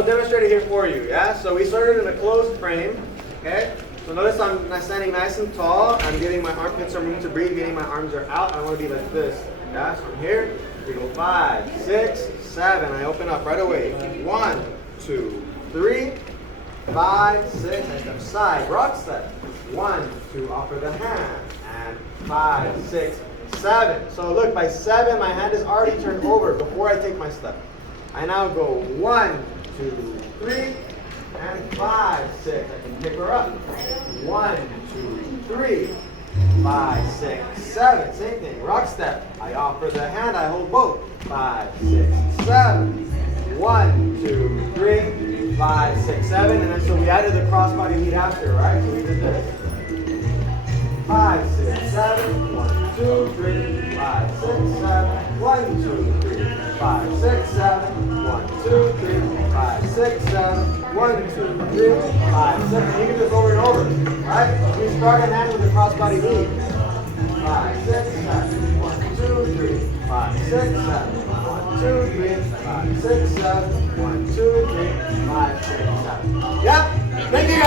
will demonstrate it here for you, yeah? So we started in a closed frame, okay? So notice I'm standing nice and tall. I'm giving my armpits some room to breathe, meaning my arms are out. I want to be like this, yeah? So from here, we go 5, 6, 7. I open up right away. 1, 2, 3, 5, 6. I step side, rock step. 1, 2, offer the hand. And 5, 6, 7. So look, by 7, my hand is already turned over before I take my step. I now go 1, 2, 3, and 5, 6. I can pick her up. 1, 2, 3, 5, 6, 7. Same thing. Rock step. I offer the hand. I hold both. 5, 6, 7. 1, 2, 3, 5, 6, 7. And then so we added the crossbody lead after, right? So we did this. 5, 6, 7. 1, 2, 3, 5, 6, 7. 1, 2, 3, 5, 6, 7. 1, 2, 3, 5, 6, 7. 1, 2, 3, 5, 6. And you can do this over and over, right? We start and end with the crossbody lead. 5, 6, 7. 1, 2, 3, 5, 6, 7. 1, 2, 3, 5, 6, 7. 1, 2, 3, 5, 6, 7. Yeah? Thank you guys.